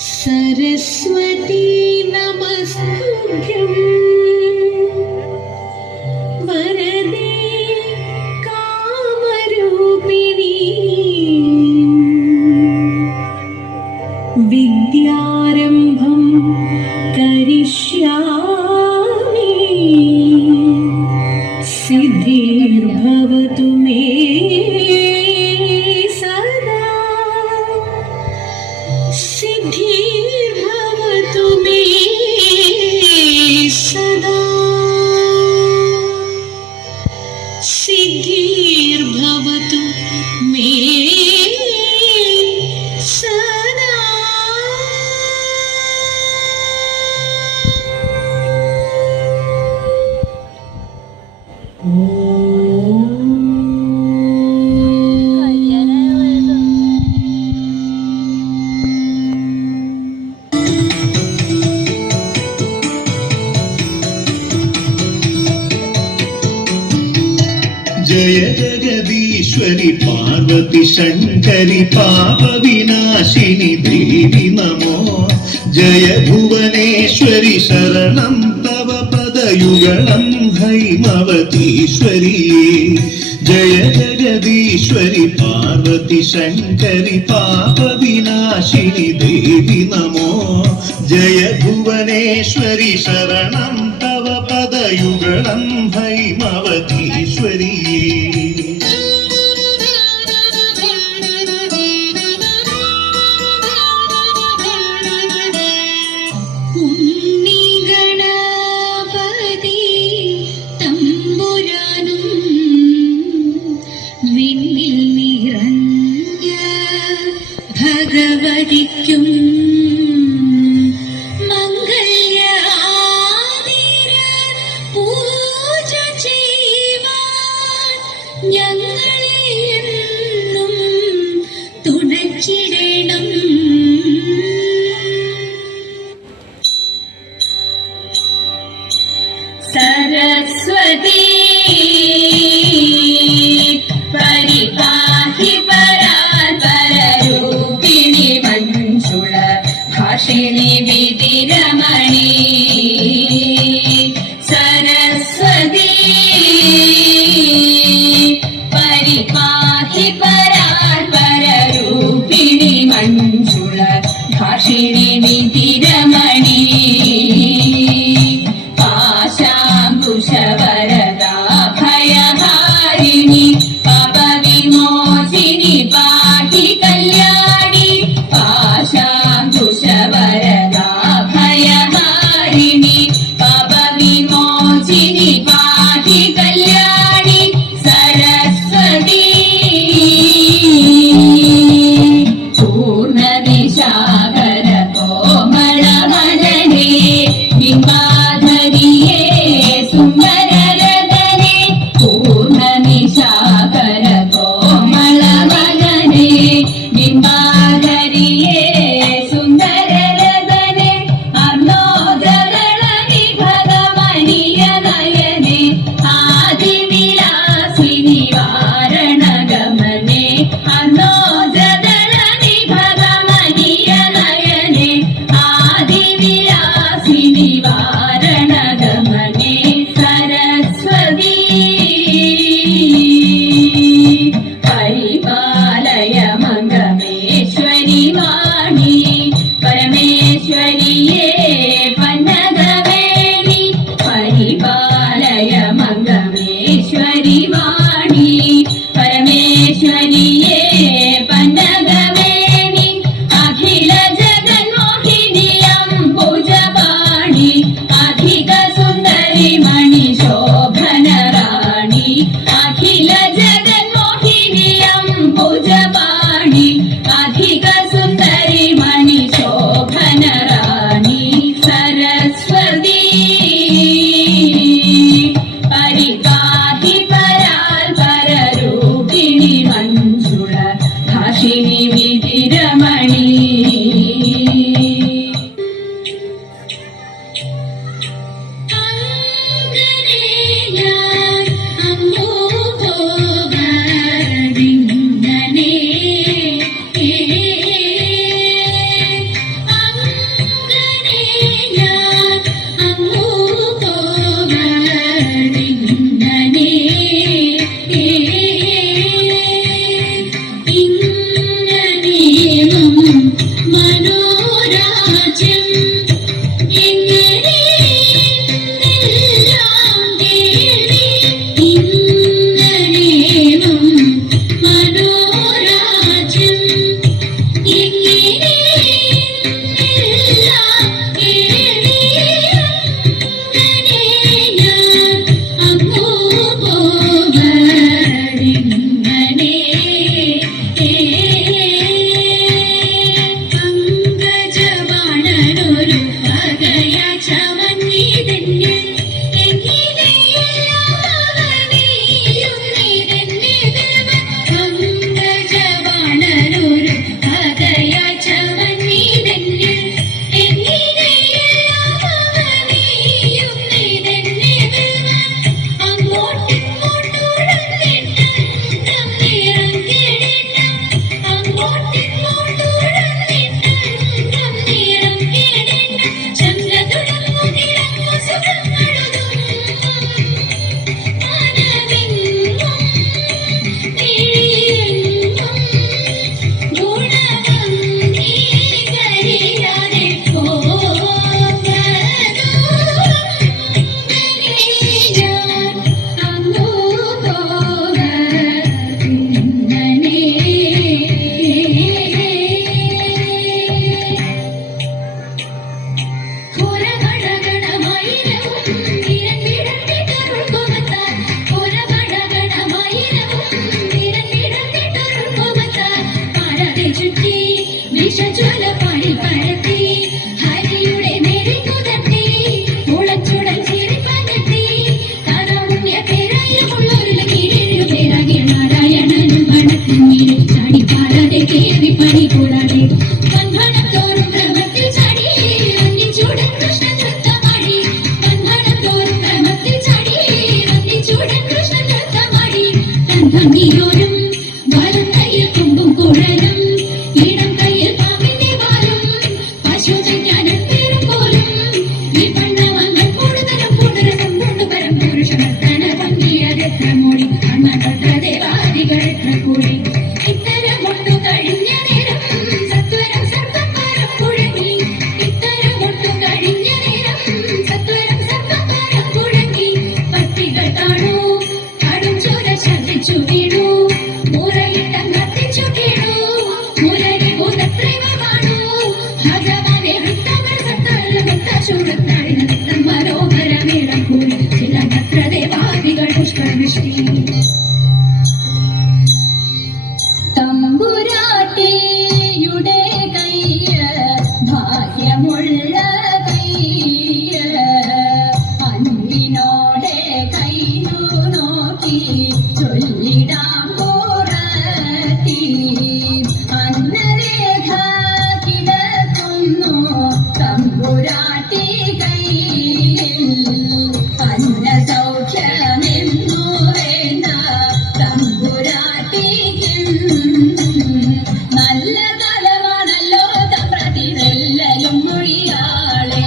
सरस्वती नमस्तुभ्यं वरदे कामरूपिणी विद्यारम्भं करिष्यामि सिद्धिर्भवतु मे सिद्धिर्भवतु मे सदा सिद्धिर्भवतु मे सदा। जय जगदीश्वरि पार्वती शङ्करि पापविनाशिनि देवि नमो। जय भुवनेश्वरि शरणं तव पदयुगलं हैमवतीश्वरी। जय जगदीश्वरि पार्वती शङ्करि पापविनाशिनि देवि नमो। जय भुवनेश्वरि शरणं तव पदयुगलं हैमवतीश्वरी। ഭഗവതിക്കും മംഗല്യാതിര പൂജ ചെയ്യുവാൻ ഞങ്ങളെ എന്നും തുണച്ചിടണം. സരസ്വതി പരിപാഹി പരാപരരൂപിണി മഞ്ജുള ഭാഷിണി വിധിരമണി. സരസ്വതി പരിപാഹി പരാപരരൂപിണി മഞ്ജുള ഭാഷിണി വിധിരമണി. പാശാംകുശവരദാ ഭയഹാരിണി പാപവിമോചിനി പാഹി കല്യാണി. പാശാംകുശവരദാ ഭയഹാരിണി പാപവിമോചിനി പാഹി കല്യാണി. സരസ്വതി പൂർണ്ണനിശാകര കോമള മണി കൂടാതെ കൺമണത്തോറും ക്രമത്തിൽ ചാടി ചൂടൻ കൃഷ്ണ നൃത്തമാടി കൺമണത്തോറും ക്രമത്തിൽ ചാടി ചൂടൻ കൃഷ്ണ നൃത്തമാടി കൺഭംഗിയോരും വലം കയ്യിൽ കൊമ്പും കുഴലും ഇടം കയ്യിൽ പാമ്പിന്റെ വാലും പശു ചെയ്യാനും പേരും പോലും ഈ പണ്ണവങ്ങൾ കൂടുതലും കൂടുതലും കൊണ്ട് പരം പുരുഷ നർത്തന ഭംഗിയതെത്ര മൂടി അണ്ണത്ര ദേവാദികൾ എത്ര കൂടി ഇത്തരമൊട്ടു കഴിഞ്ഞ നേരം സത്വരം സർപ്പക്കാരം കുഴങ്ങി ഇത്തരമൊട്ടു കഴിഞ്ഞ നേരം സത്വരം സർപ്പക്കാരം കുഴങ്ങി പട്ടികൾ താണു കാടും ചോര ശർദിച്ചു വീണു മുറയിട്ടം കത്തിച്ചു കേണു മുരളി ഭൂതത്രൈവമാണു ഭഗവാനെ വൃത്തങ്ങൾ സത്താല വൃത്താശൂരത്താടിന നൃത്തം മനോഹരമേളം കൂടി ചില നത്ര ദേവാദികൾ പുഷ്പവൃഷ്ടി തമ്പുരാട്ടിയുടെ കയ്യ ഭാഗ്യമുള്ള കയ്യ അൻപിനോടെ കൈനു നോക്കി ചൊല്ലിടാം പോറത്തി അന്നരേഖ കിടക്കുന്നു തമ്പുരാട്ടി കയ്യിൽ അന്ന സൗഖ്യമെന്നു വേണ്ട നല്ല കാലമാണല്ലോ തമ്പ്രാട്ടി നെല്ലലും മൊഴിയാളെ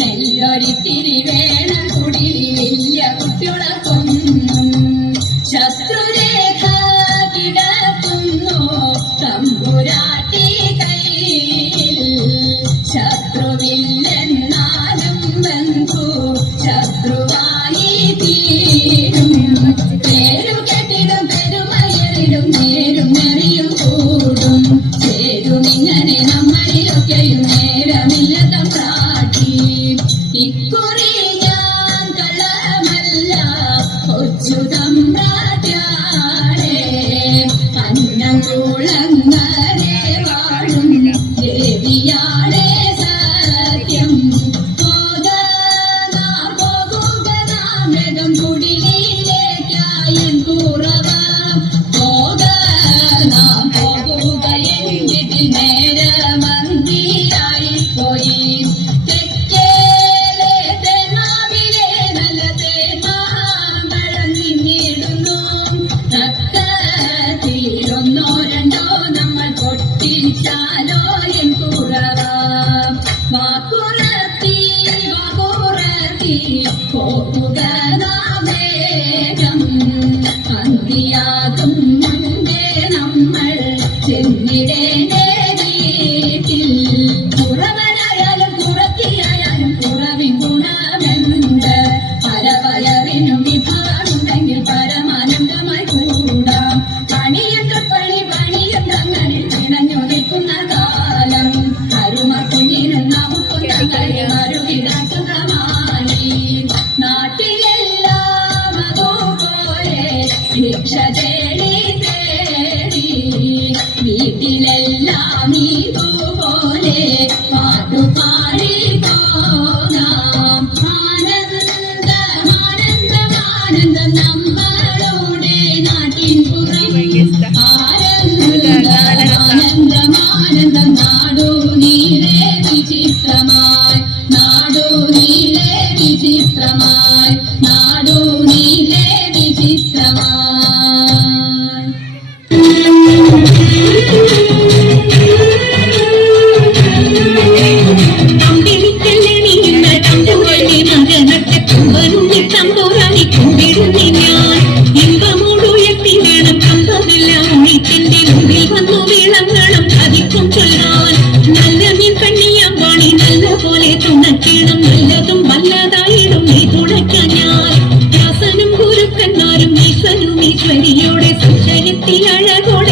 നെല്ലൊരിത്തിരി വേണം കുടിലില്ല കുട്ടികളൊന്നും ശത്രുരേഖ കിടക്കുന്നു തമ്പുരാട്ടി കയ്യിൽ ശത്രുവില്ലെന്നാലും ബന്ധു ശത്രുവായി തീരും പേരു കെട്ടിടും പെരുമയറിടും നേരും നെറിയും കൂടും ചേരുമിങ്ങനെ നമ്മളിലൊക്കെയും നേരമില്ല തമ്പ്രാട്ടി ഇക്കുറി ഞാൻ കള്ളമല്ല കൊച്ചു തമ്പ്രാട്ടിയാളെ അന്നം കുളങ്ങരെ വാഴും ദേവിയാളെ സത്യം പോകുക നാം വേഗം കുടിലേക്കായൻ കുറവ നാം പോകുക എന്നിട്ട് നേരമന്തിയായി പോയി തെക്കേലെ തേനാവിലെ നല്ല തേനാമ്പഴം നിന്നിടുന്നു നക്കത്തിലൊന്നോ രണ്ടോ നമ്മൾ പൊട്ടിച്ചാലോ എൻ കുറവ വാക്കുറത്തി പോകുക നാം വേഗം അന്തിയാകും മുൻപേ നമ്മൾ ചെന്നിടേണ്ടേ വീട്ടിൽ കുറവനായാലും കുറത്തിയായാലും കുറവിൻ ഗുണമെന്ത് പരവയറിനും വിഭാഗമുണ്ടെങ്കിൽ പരമാനന്ദമായി കൂടാം പണിയന്ത്രങ്ങളിൽ ഇണഞ്ഞു നിൽക്കുന്ന കാലം അരുമ കുഞ്ഞിനും നമുക്കും തങ്ങളെ മറുകിടക്കുകമായി നാട്ടിലെല്ലാം അതുപോലെ ഭിക്ഷ തേടി തേടി വീട്ടിലെല്ലാം ഇതുപോലെ പാട്ടുപാടി പോകാം ആനന്ദം നമ്മളുടെ നാട്ടിൻ പുറം ആനന്ദം നാടു നീളെ വിചിത്രമായി നാടു നീളെ വിചിത്രമായി നാടു നീളെ വിചിത്രമായി തമ്പുരാനി കുമ്പിടുന്നി ഞാൻ ഇമ്പമൂടുയർത്തി വേണം കമ്പമില്ല ഉണിത്തിന്റെ മുമ്പിൽ വന്നു വീളങ്ങളും അതിക്കും ചൊല്ലാൻ നല്ല മീൻ കണ്ണിയാമ്പാണി നല്ല പോലെ തുണക്കണം നല്ലതും വല്ലതായിടും നീ തുണയ്ക്കാൻ ഞാൻ ദാസനും ഗുരുക്കന്മാരും ഈശ്വരും ഈശ്വരിയോടെ സുചരിത്തിൽ അഴകോടെ